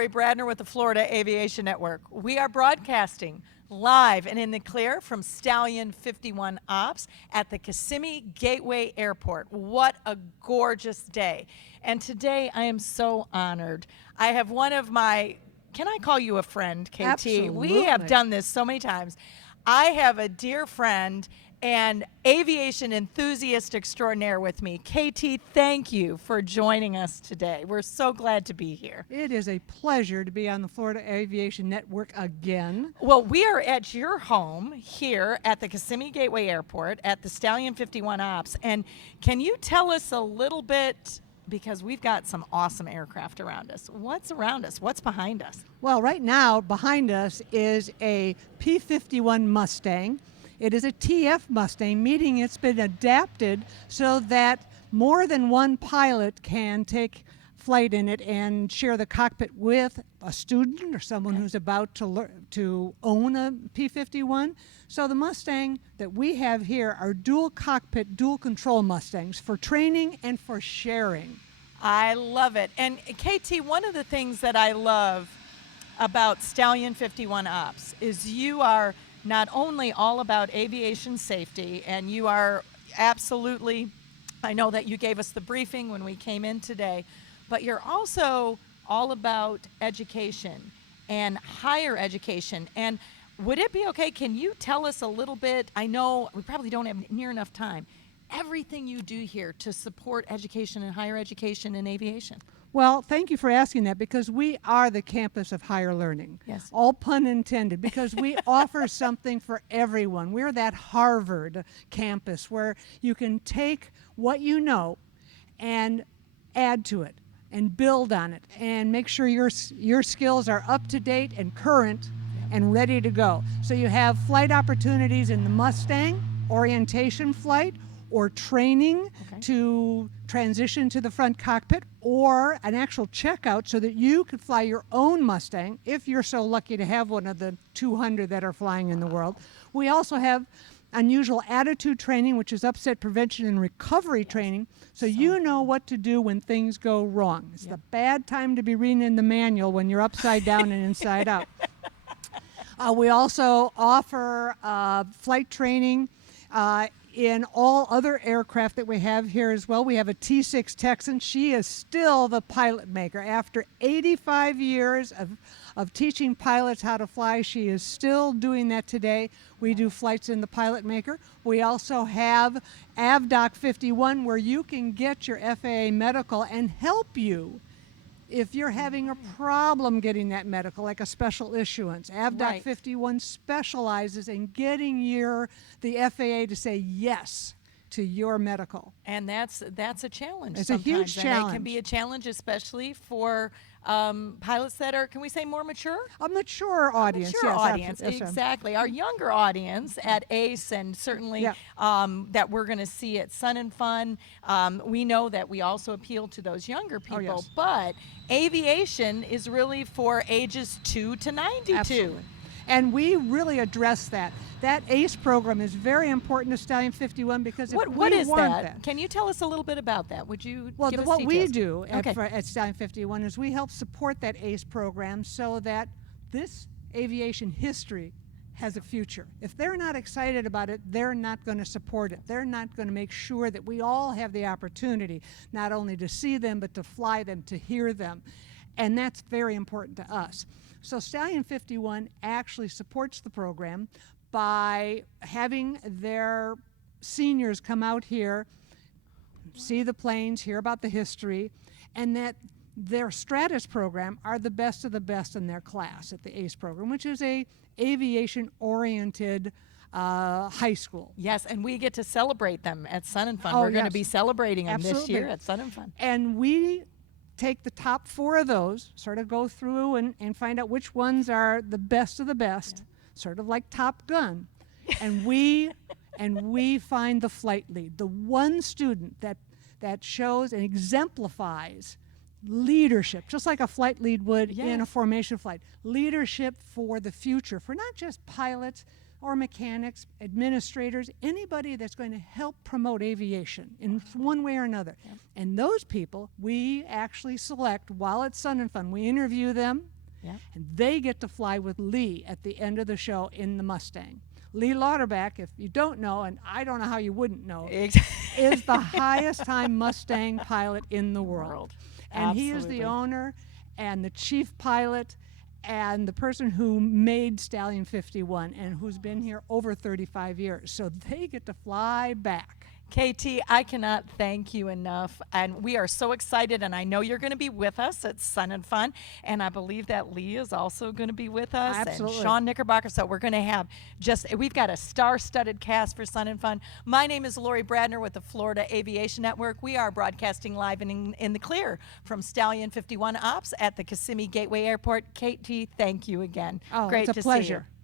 Lori Bradner with the Florida Aviation Network. We are broadcasting live and in the clear from Stallion 51 Ops at the Kissimmee Gateway Airport. What a gorgeous day. And today I am so honored. I have one of my, can I call you a friend, KT? Absolutely. We have done this so many times. I have a dear friend and aviation enthusiast extraordinaire with me. KT, thank you for joining us today. We're so glad to be here. It is a pleasure to be on the Florida Aviation Network again. Well, we are at your home here at the Kissimmee Gateway Airport at the Stallion 51 Ops. And can you tell us a little bit, because we've got some awesome aircraft around us. What's around us? What's behind us? Well, right now behind us is a P-51 Mustang. It is a TF Mustang, meaning it's been adapted so that more than one pilot can take flight in it and share the cockpit with a student or someone who's about to own a P-51. So the Mustang that we have here are dual cockpit, dual control Mustangs for training and for sharing. I love it. And KT, one of the things that I love about Stallion 51 Ops is you are not only all about aviation safety, and you are absolutely, I know that you gave us the briefing when we came in today, but you're also all about education and higher education. And would it be okay, can you tell us a little bit, I know we probably don't have near enough time, everything you do here to support education and higher education in aviation? Well, thank you for asking that, because we are the campus of higher learning. Yes. All pun intended, because we offer something for everyone. We're that Harvard campus where you can take what you know and add to it and build on it and make sure your skills are up to date and current and ready to go. So you have flight opportunities in the Mustang, orientation flight, or training to transition to the front cockpit, or an actual checkout so that you could fly your own Mustang if you're so lucky to have one of the 200 that are flying in the world. We also have unusual attitude training, which is upset prevention and recovery training, so you know what to do when things go wrong. It's the bad time to be reading in the manual when you're upside down and inside out. We also offer flight training in all other aircraft that we have here as well. We have a T6 Texan. She is still the pilot maker. After 85 years of teaching pilots how to fly, she is still doing that today. We do flights in the pilot maker. We also have AvDoc 51, where you can get your FAA medical and help you if you're having a problem getting that medical, like a special issuance. AvDoc 51 specializes in getting the FAA to say yes to your medical. And that's a challenge. It's sometimes. a huge challenge. It can be a challenge, especially for pilots that are, can we say, more mature? A mature audience. Mature yes, audience, yes, exactly. Our younger audience at ACE, and certainly that we're going to see at Sun and Fun. We know that we also appeal to those younger people, but aviation is really for ages 2 to 92. Absolutely. And we really address that. That ACE program is very important to Stallion 51 because what is that? Can you tell us a little bit about that? Would you give us what details? we do at Stallion 51 is we help support that ACE program so that this aviation history has a future. If they're not excited about it, they're not going to support it. They're not going to make sure that we all have the opportunity not only to see them, but to fly them, to hear them. And that's very important to us. So Stallion 51 actually supports the program by having their seniors come out here, see the planes, hear about the history, and that their Stratus program are the best of the best in their class at the ACE program, which is a aviation-oriented high school. Yes, and we get to celebrate them at Sun and Fun. We're going to be celebrating them this year at Sun and Fun. And we take the top 4 of those, sort of go through and find out which ones are the best of the best, sort of like Top Gun. And we find the flight lead, the one student that shows and exemplifies leadership, just like a flight lead would in a formation flight. Leadership for the future, for not just pilots, or mechanics, administrators, anybody that's going to help promote aviation in one way or another. Yep. And those people, we actually select while it's Sun and Fun. We interview them, Yeah. and they get to fly with Lee at the end of the show in the Mustang. Lee Lauderback, if you don't know, and I don't know how you wouldn't know, is the highest time Mustang pilot in the world. And he is the owner and the chief pilot and the person who made Stallion 51 and who's been here over 35 years. So they get to fly back. KT, I cannot thank you enough. And we are so excited. And I know you're going to be with us at Sun and Fun. And I believe that Lee is also going to be with us. Absolutely. And Sean Knickerbocker. So we're going to have we've got a star-studded cast for Sun and Fun. My name is Lori Bradner with the Florida Aviation Network. We are broadcasting live and in the clear from Stallion 51 Ops at the Kissimmee Gateway Airport. KT, thank you again. Oh, Great it's a to pleasure. see you.